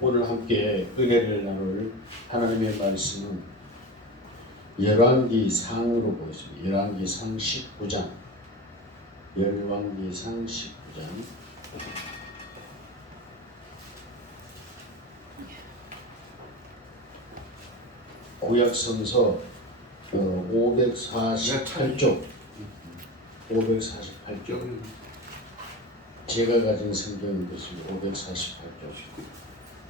오늘 함께 은혜를 나눌 하나님의 말씀은 열왕기상으로 보겠습니다. 열왕기상 19장. 열왕기상 19장. 구약성서 548쪽. 548쪽. 제가 가진 성경은 그렇습니다. 548쪽.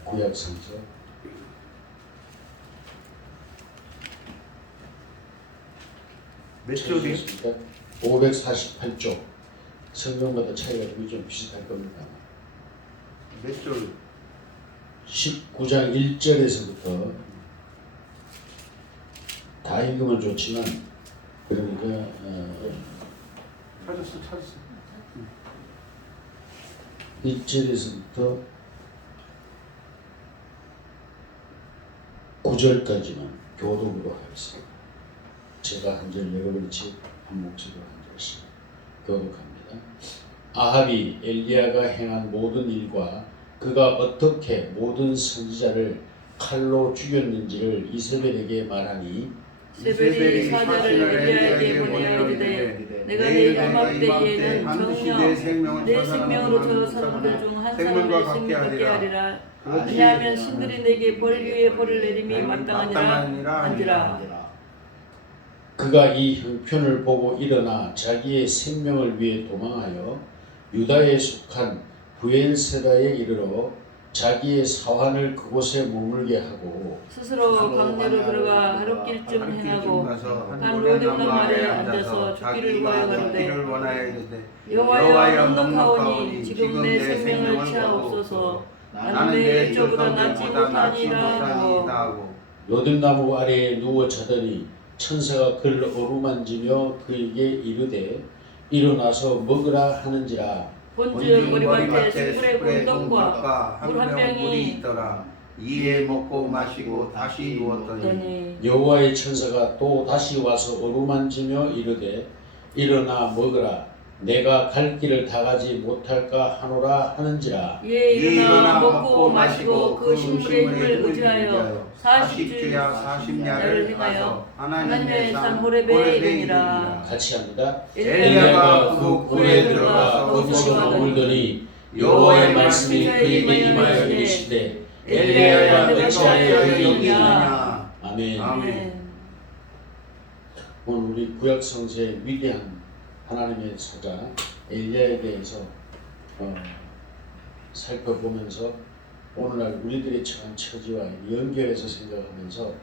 구약성서. 몇 쪽이요? 548쪽. 성경마다 차이가 좀 비슷할 겁니다. 몇 쪽? 19장 1절에서부터 다 읽으면 좋지만 그러니까 찾았어. 1절에서부터 9절까지만 교독으로 하겠습니다. 제가 한 절 여러분이 한 목소리로 한 절씩 교독합니다. 아합이 엘리야가 행한 모든 일과 그가 어떻게 모든 선지자를 칼로 죽였는지를 이세벨에게 말하니 이세벨이 사자를 엘리야에게 보내어 이르되 내가 내일 이맘때에는 정녕 내 생명으로 저 사람들 중 한 사람의 생명 받게 하리라. 왜냐하면 신들이 내게 벌 위에 벌을 내림이 마땅하니라 한지라. 그가 이 형편을 보고 일어나 자기의 생명을 위해 도망하여 유다에 속한 부엘세바에 이르러 자기의 사환을 그곳에 머물게 하고 스스로 광야로 들어가 하룻길쯤 행하고 한 로뎀 나무에 앉아서 죽기를 구하여 가로되 여호와여 넉넉하오니 지금 내 생명을 취하옵소서. 나는 내 일조보다 낫지 못하니라 하고 로뎀나무 아래에 누워 자더니 천사가 그를 어루만지며 그에게 이르되 일어나서 먹으라 하는지라. 본즉 머리맡에 숯불에 꿀떡과 물 한 병이 있더라. 이에 먹고 마시고 다시 누웠더니 여호와의 천사가 또 다시 와서 어루만지며 이르되 일어나 먹으라. 내가 갈 길을 다 가지 못할까 하노라 하는지라. 예, 일어나 먹고 마시고 그 식물의 힘을 의지하여 40주야 40야를 행하여 하나님의 산 호렙에 이르니라. 같이 합니다. 엘리야가 그 굴에 들어가 거기서 머물더니 여호와의 말씀이 그에게 임하여 이르시되 엘리야야 어찌하여 여기 있느냐. 아멘. 오늘 우리 구약 성서의 위대한 하나님의 사자 엘리야에 대해서 살펴보면서 오늘날 우리들의 처한 처지와 연결해서 생각하면서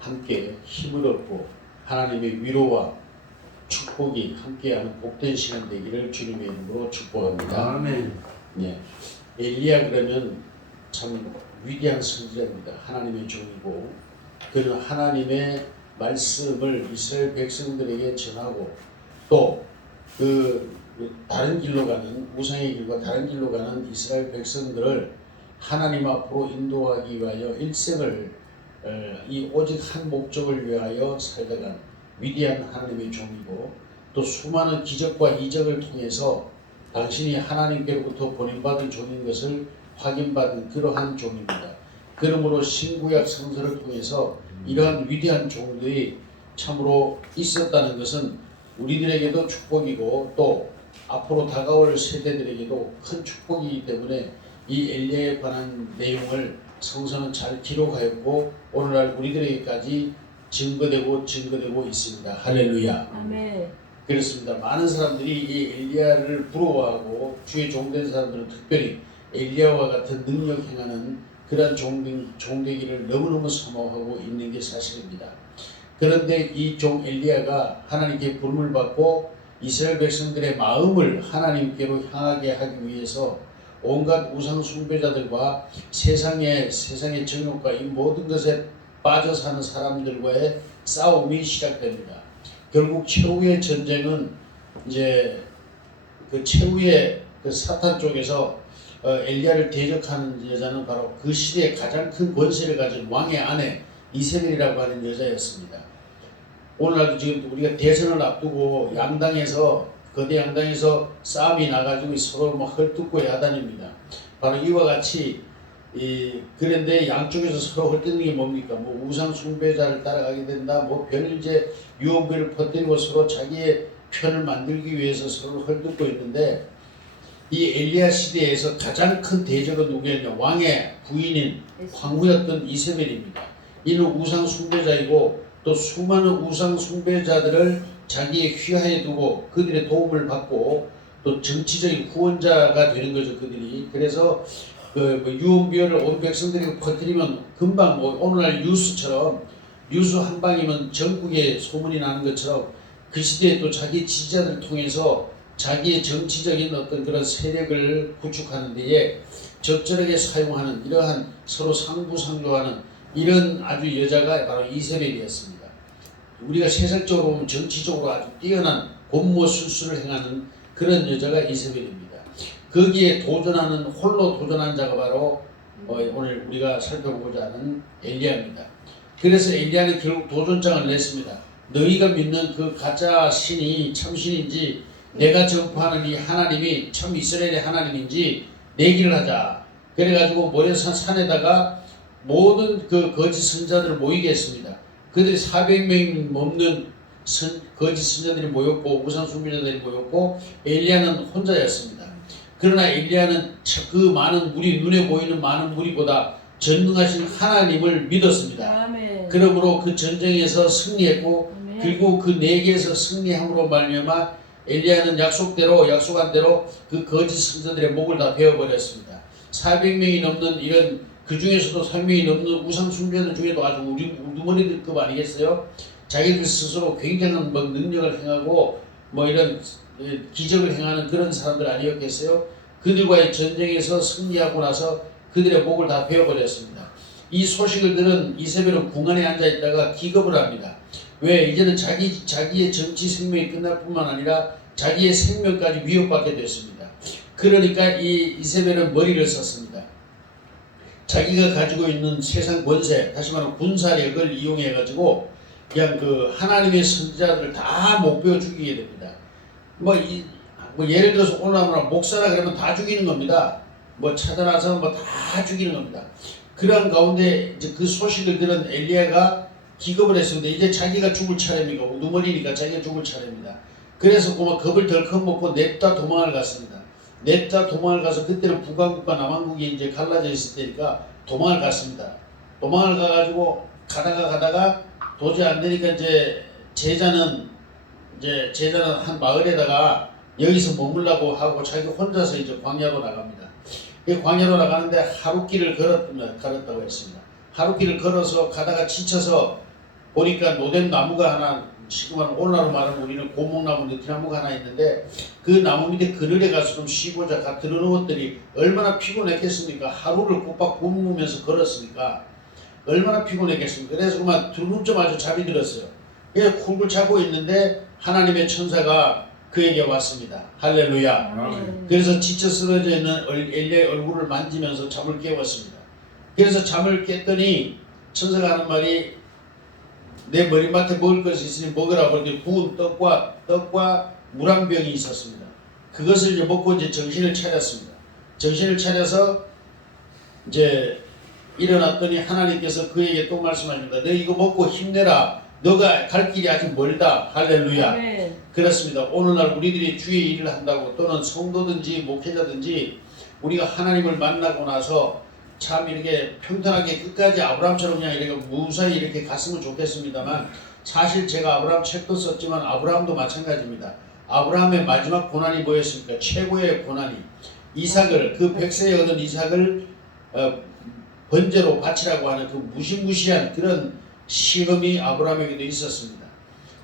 함께 힘을 얻고 하나님의 위로와 축복이 함께하는 복된 시간 되기를 주님의 이름으로 축복합니다. 아멘. 네, 엘리야 그러면 참 위대한 선지자입니다. 하나님의 종이고 그는 하나님의 말씀을 이스라엘 백성들에게 전하고 또 다른 길로 가는 우상의 길과 다른 길로 가는 이스라엘 백성들을 하나님 앞으로 인도하기 위하여 일생을 이 오직 한 목적을 위하여 살다간 위대한 하나님의 종이고 또 수많은 기적과 이적을 통해서 당신이 하나님께로부터 보냄받은 종인 것을 확인받은 그러한 종입니다. 그러므로 신구약 성서를 통해서 이러한 위대한 종들이 참으로 있었다는 것은 우리들에게도 축복이고 또 앞으로 다가올 세대들에게도 큰 축복이기 때문에 이 엘리야에 관한 내용을 성서는 잘 기록하였고 오늘날 우리들에게까지 증거되고 있습니다. 할렐루야. 아멘. 그렇습니다. 많은 사람들이 이 엘리야를 부러워하고 주의 종된 사람들은 특별히 엘리야와 같은 능력 행하는 그런 종되기를 너무너무 소망하고 있는 게 사실입니다. 그런데 이 종 엘리야가 하나님께 부름을 받고 이스라엘 백성들의 마음을 하나님께로 향하게 하기 위해서 온갖 우상 숭배자들과 세상의 정욕과 이 모든 것에 빠져 사는 사람들과의 싸움이 시작됩니다. 결국 최후의 전쟁은 이제 그 최후의 그 사탄 쪽에서 엘리야를 대적하는 여자는 바로 그 시대에 가장 큰 권세를 가진 왕의 아내 이세벨이라고 하는 여자였습니다. 오늘날도 지금 우리가 대선을 앞두고 양당에서 거대 양당에서 싸움이 나가지고 서로 막 헐뜯고 야단입니다. 바로 이와 같이 그런데 양쪽에서 서로 헐뜯는 게 뭡니까? 뭐 우상 숭배자를 따라가게 된다. 뭐 별이제 유언비를 퍼뜨리고 서로 자기의 편을 만들기 위해서 서로 헐뜯고 있는데 이 엘리야 시대에서 가장 큰 대적은 누구였냐? 왕의 부인인 황후였던 이세벨입니다. 이는 우상 숭배자이고 또 수많은 우상 숭배자들을 자기의 휘하에 두고 그들의 도움을 받고 또 정치적인 후원자가 되는 거죠. 그들이. 그래서 그 유언비어를 온 백성들에게 퍼뜨리면 금방 뭐 오늘날 뉴스처럼 뉴스 한 방이면 전국에 소문이 나는 것처럼 그 시대에 또 자기 지지자들을 통해서 자기의 정치적인 어떤 그런 세력을 구축하는 데에 적절하게 사용하는 이러한 서로 상부상조하는 이런 아주 여자가 바로 이세벨이었습니다. 우리가 세상적으로 보면 정치적으로 아주 뛰어난 권모술수를 행하는 그런 여자가 이세벨입니다. 거기에 도전하는 홀로 도전한 자가 바로 오늘 우리가 살펴보고자 하는 엘리야입니다. 그래서 엘리야는 결국 도전장을 냈습니다. 너희가 믿는 그 가짜 신이 참신인지 내가 전파하는 이 하나님이 참 이스라엘의 하나님인지 내기를 하자. 그래가지고 모래산 산에다가 모든 그 거짓 선자들을 모이게 했습니다. 그들이 400명이 넘는 거짓 선자들이 모였고 우상 숭배자들이 모였고 엘리야는 혼자였습니다. 그러나 엘리야는 그 많은 무리, 눈에 보이는 많은 무리보다 전능하신 하나님을 믿었습니다. 아멘. 그러므로 그 전쟁에서 승리했고 아멘. 그리고 그 내기에서 승리함으로 말미암아 엘리야는 약속한 대로 그 거짓 선자들의 목을 다 베어버렸습니다. 400명이 넘는 이런 그 중에서도 3명이 넘는 우상 숭배자들 중에도 아주 우두머리급 아니겠어요? 자기들 스스로 굉장한 뭐 능력을 행하고 뭐 이런 기적을 행하는 그런 사람들 아니었겠어요? 그들과의 전쟁에서 승리하고 나서 그들의 목을 다 베어버렸습니다. 이 소식을 들은 이세벨은 궁 안에 앉아있다가 기겁을 합니다. 왜? 이제는 자기의 정치 생명이 끝날 뿐만 아니라 자기의 생명까지 위협받게 됐습니다. 그러니까 이 이세벨은 머리를 썼습니다. 자기가 가지고 있는 세상 권세, 다시 말하면 군사력을 이용해 가지고 그냥 그 하나님의 선지자들을 다 목베어 죽이게 됩니다. 뭐 예를 들어서 오늘 목사라 그러면 다 죽이는 겁니다. 뭐 찾아나서 뭐 다 죽이는 겁니다. 그런 가운데 이제 그 소식을 들은 엘리야가 기겁을 했습니다. 이제 자기가 죽을 차례입니까? 우두머리니까 자기가 죽을 차례입니다. 그래서 그만 겁을 덜컥 먹고 냅다 도망을 갔습니다. 냅다 도망을 가서 그때는 북왕국과 남왕국이 이제 갈라져 있을 때니까 도망을 갔습니다. 도망을 가가지고 가다가 도저히 안 되니까 이제 제자는 한 마을에다가 여기서 머물라고 하고 자기 혼자서 이제 광야로 나갑니다. 이 광야로 나가는데 하루길을 걸었다고 했습니다. 하루길을 걸어서 가다가 지쳐서 보니까 노된 나무가 하나, 지금 오늘날로 말하면 우리는 고목나무, 느티나무가 하나 있는데 그 나무 밑에 그늘에 가서 좀 쉬고자 들어누웠더니 얼마나 피곤했겠습니까? 하루를 꼬박 굶으면서 걸었으니까 얼마나 피곤했겠습니까? 그래서 그만 들눕자마자 잠이 들었어요. 그래서 쿵굴 자고 있는데 하나님의 천사가 그에게 왔습니다. 할렐루야. 그래서 지쳐 쓰러져 있는 엘리야의 얼굴을 만지면서 잠을 깨웠습니다. 그래서 잠을 깼더니 천사가 하는 말이 내 머리맡에 먹을 것이 있으니 먹으라고 이렇게 구운 떡과 물 한 병이 있었습니다. 그것을 이제 먹고 이제 정신을 차렸습니다. 정신을 차려서 이제 일어났더니 하나님께서 그에게 또 말씀하십니다. 너 이거 먹고 힘내라. 너가 갈 길이 아직 멀다. 할렐루야. 네. 그렇습니다. 오늘날 우리들이 주의 일을 한다고 또는 성도든지 목회자든지 우리가 하나님을 만나고 나서 참 이렇게 평탄하게 끝까지 아브라함처럼 그냥 이렇게 무사히 이렇게 갔으면 좋겠습니다만 사실 제가 아브라함 책도 썼지만 아브라함도 마찬가지입니다. 아브라함의 마지막 고난이 뭐였습니까? 최고의 고난이 이삭을 그 100세에 얻은 이삭을 번제로 바치라고 하는 그 무시무시한 그런 시험이 아브라함에게도 있었습니다.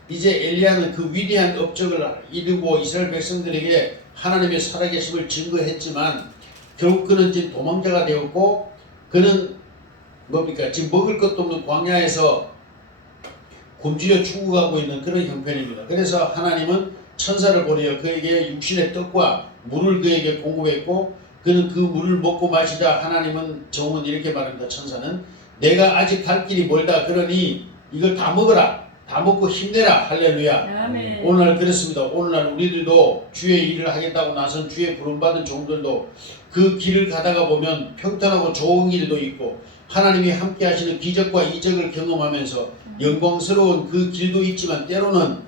이제 엘리야는 그 위대한 업적을 이루고 이스라엘 백성들에게 하나님의 살아계심을 증거했지만 결국 그는 지금 도망자가 되었고 그는 뭡니까? 지금 먹을 것도 없는 광야에서 굶주려 죽어가고 있는 그런 형편입니다. 그래서 하나님은 천사를 보내어 그에게 육신의 떡과 물을 그에게 공급했고 그는 그 물을 먹고 마시자 하나님은 정은 이렇게 말합니다. 천사는 내가 아직 갈 길이 멀다. 그러니 이걸 다 먹어라. 다 먹고 힘내라. 할렐루야. 아멘. 오늘날 그렇습니다. 오늘날 우리들도 주의 일을 하겠다고 나선 주의 부름받은 종들도 그 길을 가다가 보면 평탄하고 좋은 길도 있고 하나님이 함께 하시는 기적과 이적을 경험하면서 영광스러운 그 길도 있지만 때로는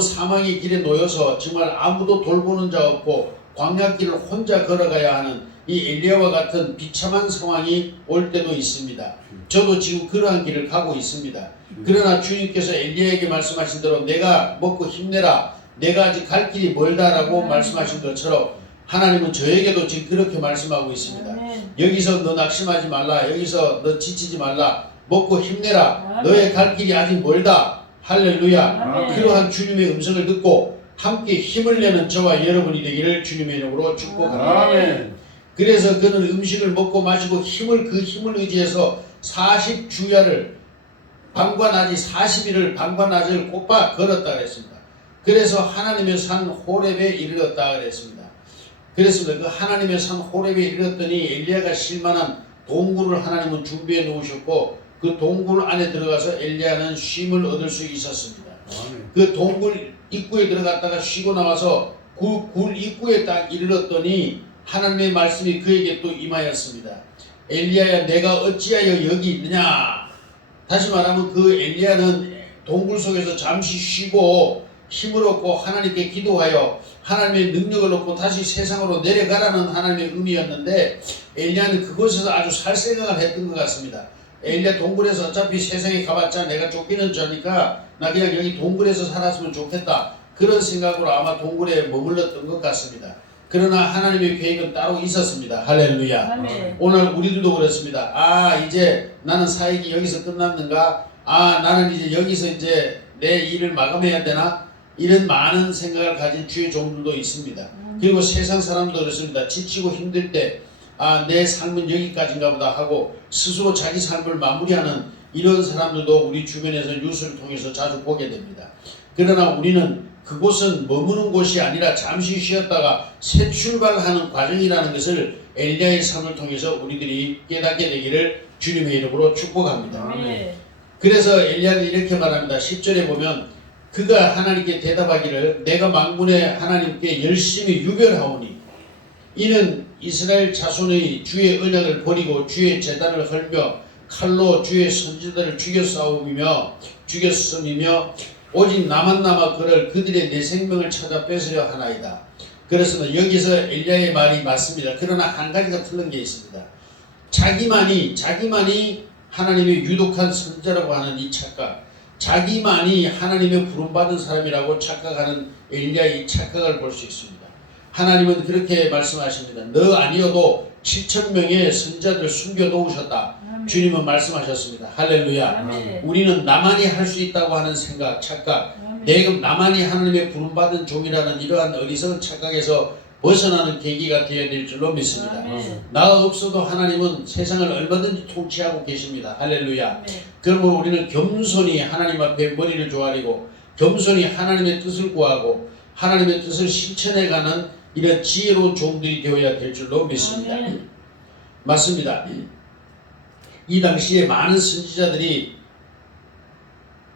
사망의 길에 놓여서 정말 아무도 돌보는 자 없고 광야길을 혼자 걸어가야 하는 이 엘리야와 같은 비참한 상황이 올 때도 있습니다. 저도 지금 그러한 길을 가고 있습니다. 그러나 주님께서 엘리야에게 말씀하신 대로 내가 먹고 힘내라. 내가 아직 갈 길이 멀다라고 말씀하신 것처럼 하나님은 저에게도 지금 그렇게 말씀하고 있습니다. 아멘. 여기서 너 낙심하지 말라. 여기서 너 지치지 말라. 먹고 힘내라. 아멘. 너의 갈 길이 아직 멀다. 할렐루야. 아멘. 그러한 주님의 음성을 듣고 함께 힘을 내는 저와 여러분이 되기를 주님의 이름으로 축복합니다. 아멘. 그래서 그는 음식을 먹고 마시고 그 힘을 의지해서 40주야를 밤과 낮이 40일을 밤과 낮을 꼬박 걸었다 그랬습니다. 그래서 하나님의 산 호렙에 이르렀다 그랬습니다. 그랬습니다. 그 하나님의 산 호렙에 이르렀더니 엘리야가 실만한 동굴을 하나님은 준비해 놓으셨고 그 동굴 안에 들어가서 엘리야는 쉼을 얻을 수 있었습니다. 아멘. 그 동굴 입구에 들어갔다가 쉬고 나와서 굴 입구에 딱 이르렀더니 하나님의 말씀이 그에게 또 임하였습니다. 엘리야야 내가 어찌하여 여기 있느냐. 다시 말하면 그 엘리야는 동굴 속에서 잠시 쉬고 힘을 얻고 하나님께 기도하여 하나님의 능력을 얻고 다시 세상으로 내려가라는 하나님의 의미였는데 엘리야는 그곳에서 아주 살 생각을 했던 것 같습니다. 엘리야 동굴에서 어차피 세상에 가봤자 내가 쫓기는 자니까 나 그냥 여기 동굴에서 살았으면 좋겠다. 그런 생각으로 아마 동굴에 머물렀던 것 같습니다. 그러나 하나님의 계획은 따로 있었습니다. 할렐루야. 아멘. 오늘 우리들도 그렇습니다. 이제 나는 사역이 여기서 끝났는가? 나는 이제 여기서 이제 내 일을 마감해야 되나? 이런 많은 생각을 가진 주의 종들도 있습니다. 그리고 세상 사람도 그렇습니다. 지치고 힘들 때 내 삶은 여기까지인가 보다 하고 스스로 자기 삶을 마무리하는 이런 사람들도 우리 주변에서 뉴스를 통해서 자주 보게 됩니다. 그러나 우리는 그곳은 머무는 곳이 아니라 잠시 쉬었다가 새 출발하는 과정이라는 것을 엘리야의 삶을 통해서 우리들이 깨닫게 되기를 주님의 이름으로 축복합니다. 아멘. 그래서 엘리야는 이렇게 말합니다. 10절에 보면 그가 하나님께 대답하기를 내가 만군의 하나님께 열심히 유별하오니 이는 이스라엘 자손의 주의 언약을 버리고 주의 제단을 헐며 칼로 주의 선지자들을 죽였음이며 오직 나만 남아 그들의 내 생명을 찾아 뺏으려 하나이다. 그렇습니다. 여기서 엘리야의 말이 맞습니다. 그러나 한 가지가 틀린 게 있습니다. 자기만이 하나님의 유독한 선지자라고 하는 이 착각, 자기만이 하나님의 부름받은 사람이라고 착각하는 엘리야의 착각을 볼 수 있습니다. 하나님은 그렇게 말씀하십니다. 너 아니어도 7,000명의 선지자들 숨겨놓으셨다. 아멘. 주님은 말씀하셨습니다. 할렐루야. 아멘. 우리는 나만이 할 수 있다고 하는 생각, 착각, 아멘. 나만이 하나님의 부름받은 종이라는 이러한 어리석은 착각에서 벗어나는 계기가 되어야 될 줄로 믿습니다. 아멘. 나가 없어도 하나님은 세상을 얼마든지 통치하고 계십니다. 할렐루야. 아멘. 그러므로 우리는 겸손히 하나님 앞에 머리를 조아리고 겸손히 하나님의 뜻을 구하고 하나님의 뜻을 실천해가는 이런 지혜로운 종들이 되어야 될 줄로 믿습니다. 아멘. 맞습니다. 이 당시에 많은 선지자들이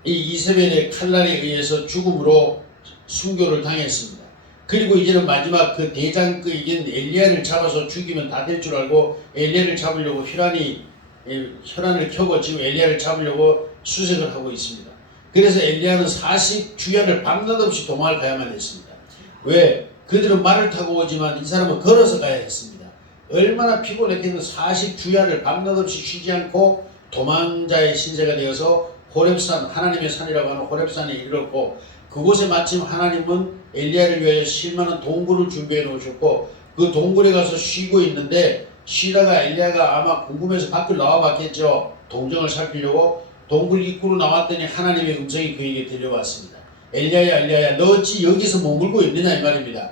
이 이세벨의 칼날에 의해서 죽음으로 순교를 당했습니다. 그리고 이제는 마지막 그 대장급인 엘리야를 잡아서 죽이면 다 될 줄 알고 엘리야를 잡으려고 혈안을 켜고 지금 엘리야를 잡으려고 수색을 하고 있습니다. 그래서 엘리야는 40주야를 밤낮 없이 도망을 가야만 했습니다. 왜? 그들은 말을 타고 오지만 이 사람은 걸어서 가야 했습니다. 얼마나 피곤했겠는 40주야를 밤낮 없이 쉬지 않고 도망자의 신세가 되어서 호렙산, 하나님의 산이라고 하는 호렙산에 이르렀고 그곳에 마침 하나님은 엘리야를 위하여 쉴만한 동굴을 준비해 놓으셨고 그 동굴에 가서 쉬고 있는데 쉬다가 엘리야가 아마 궁금해서 밖을 나와 봤겠죠. 동정을 살피려고 동굴 입구로 나왔더니 하나님의 음성이 그에게 들려왔습니다. 엘리야야 너 어찌 여기서 머물고 있느냐 이 말입니다.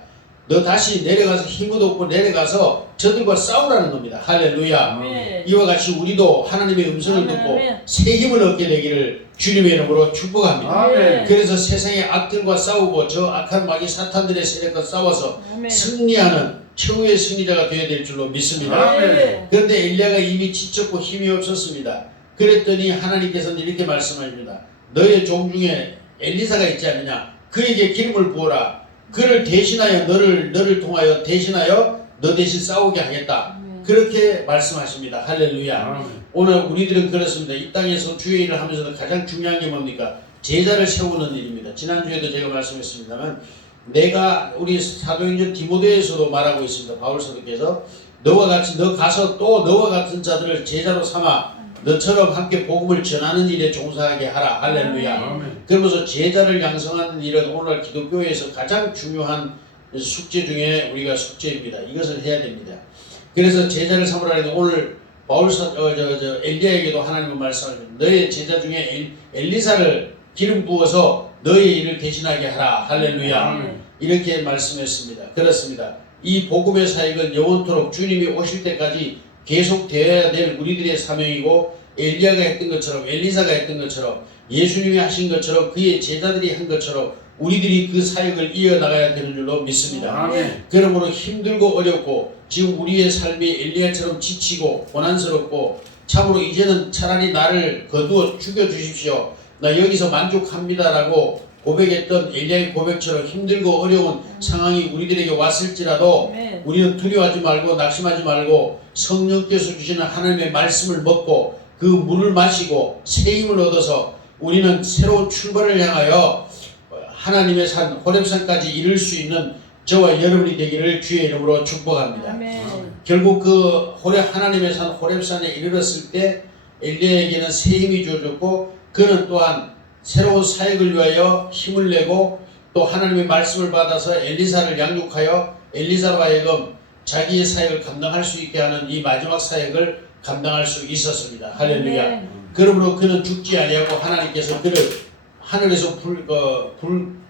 너 다시 내려가서 힘을 얻고 내려가서 저들과 싸우라는 겁니다. 할렐루야. 아멘. 이와 같이 우리도 하나님의 음성을 아멘. 듣고 새 힘을 얻게 되기를 주님의 이름으로 축복합니다. 아멘. 그래서 세상의 악들과 싸우고 저 악한 마귀 사탄들의 세력과 싸워서 아멘. 승리하는 최후의 승리자가 되어야 될 줄로 믿습니다. 아멘. 그런데 엘리야가 이미 지쳤고 힘이 없었습니다. 그랬더니 하나님께서는 이렇게 말씀하십니다. 너의 종 중에 엘리사가 있지 않느냐 그에게 기름을 부어라 그를 대신하여 너를 통하여 대신하여 너 대신 싸우게 하겠다 그렇게 말씀하십니다. 할렐루야. 오늘 우리들은 그렇습니다. 이 땅에서 주의 일을 하면서도 가장 중요한 게 뭡니까? 제자를 세우는 일입니다. 지난주에도 제가 말씀했습니다만 내가 우리 사도행전 디모데에서도 말하고 있습니다. 바울 사도께서 너와 같이 너 가서 또 너와 같은 자들을 제자로 삼아 너처럼 함께 복음을 전하는 일에 종사하게 하라. 할렐루야. 그러면서 제자를 양성하는 일은 오늘 기독교에서 가장 중요한 숙제 중에 우리가 숙제입니다. 이것을 해야 됩니다. 그래서 제자를 삼으라 해도 오늘 바울 엘리야에게도 하나님은 말씀하십니다. 너의 제자 중에 엘리사를 기름 부어서 너의 일을 대신하게 하라. 할렐루야. 이렇게 말씀했습니다. 그렇습니다. 이 복음의 사역은 영원토록 주님이 오실 때까지 계속되어야 될 우리들의 사명이고 엘리야가 했던 것처럼 엘리사가 했던 것처럼 예수님이 하신 것처럼 그의 제자들이 한 것처럼 우리들이 그 사역을 이어나가야 되는 줄로 믿습니다. 그러므로 힘들고 어렵고 지금 우리의 삶이 엘리야처럼 지치고 고난스럽고 참으로 이제는 차라리 나를 거두어 죽여주십시오. 나 여기서 만족합니다라고 고백했던 엘리야의 고백처럼 힘들고 어려운 상황이 우리들에게 왔을지라도 우리는 두려워하지 말고 낙심하지 말고 성령께서 주시는 하나님의 말씀을 먹고 그 물을 마시고 새 힘을 얻어서 우리는 새로운 출발을 향하여 하나님의 산 호렙산까지 이룰 수 있는 저와 여러분이 되기를 주의 이름으로 축복합니다. 결국 그 하나님의 산 호렙산에 이르렀을 때 엘리야에게는 새 힘이 주어졌고 그는 또한 새로운 사역을 위하여 힘을 내고 또 하나님의 말씀을 받아서 엘리사를 양육하여 엘리사로 하여금 자기의 사역을 감당할 수 있게 하는 이 마지막 사역을 감당할 수 있었습니다. 할렐루야. 그러므로 그는 죽지 아니하고 하나님께서 그를 하늘에서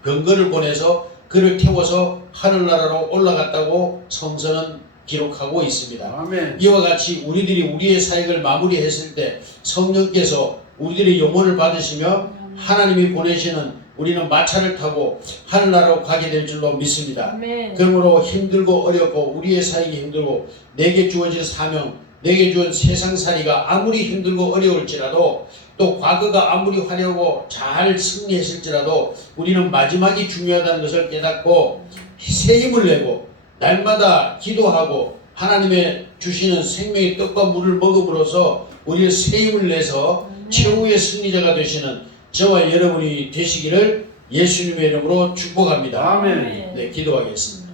병거를 보내서 그를 태워서 하늘나라로 올라갔다고 성서는 기록하고 있습니다. 이와 같이 우리들이 우리의 사역을 마무리했을 때 성령께서 우리들의 영혼을 받으시며 하나님이 보내시는 우리는 마차를 타고 하늘나라로 가게 될 줄로 믿습니다. 그러므로 힘들고 어렵고 우리의 사역이 힘들고 내게 주어진 사명 내게 주은 세상살이가 아무리 힘들고 어려울지라도 또 과거가 아무리 화려하고 잘 승리했을지라도 우리는 마지막이 중요하다는 것을 깨닫고 새 힘을 내고 날마다 기도하고 하나님의 주시는 생명의 떡과 물을 먹음으로써 우리는 새 힘을 내서 최후의 승리자가 되시는 저와 여러분이 되시기를 예수님의 이름으로 축복합니다. 아멘. 네, 기도하겠습니다.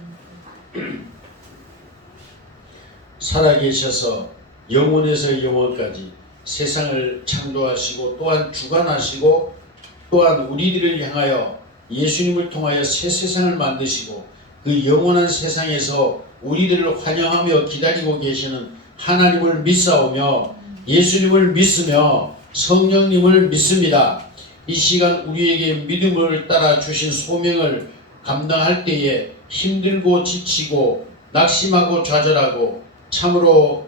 살아계셔서 영원에서 영원까지 세상을 창조하시고 또한 주관하시고 또한 우리들을 향하여 예수님을 통하여 새 세상을 만드시고 그 영원한 세상에서 우리들을 환영하며 기다리고 계시는 하나님을 믿사오며 예수님을 믿으며 성령님을 믿습니다. 이 시간 우리에게 믿음을 따라 주신 소명을 감당할 때에 힘들고 지치고 낙심하고 좌절하고 참으로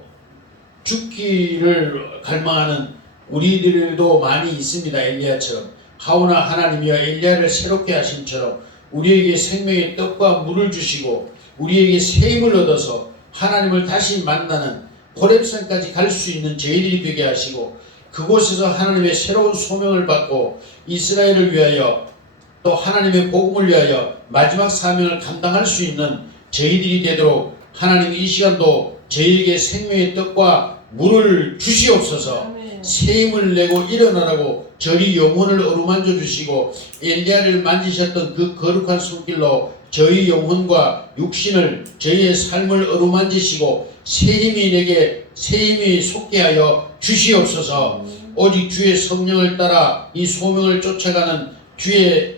죽기를 갈망하는 우리들도 많이 있습니다. 엘리야처럼. 하오나 하나님이여 엘리야를 새롭게 하심처럼 우리에게 생명의 떡과 물을 주시고 우리에게 새 힘을 얻어서 하나님을 다시 만나는 호렙산까지 갈 수 있는 저희들이 되게 하시고 그곳에서 하나님의 새로운 소명을 받고 이스라엘을 위하여 또 하나님의 복음을 위하여 마지막 사명을 감당할 수 있는 저희들이 되도록 하나님 이 시간도 저희에게 생명의 떡과 물을 주시옵소서. 새 힘을 내고 일어나라고 저희 영혼을 어루만져 주시고 엘리야를 만지셨던 그 거룩한 손길로 저희 영혼과 육신을 저희의 삶을 어루만지시고 새 힘이 솟게 하여 주시옵소서. 오직 주의 성령을 따라 이 소명을 쫓아가는 주의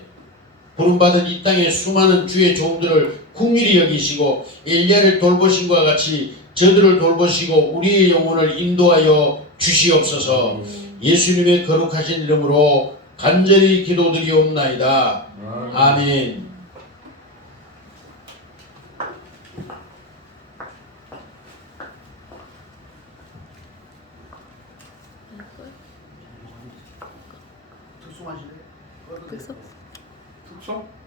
부름받은 이 땅의 수많은 주의 종들을 긍휼히 여기시고 엘리야를 돌보신 것과 같이 저들을 돌보시고 우리의 영혼을 인도하여 주시옵소서. 예수님의 거룩하신 이름으로 간절히 기도드리옵나이다. 아멘. 특수 마실래? 특수? 특수?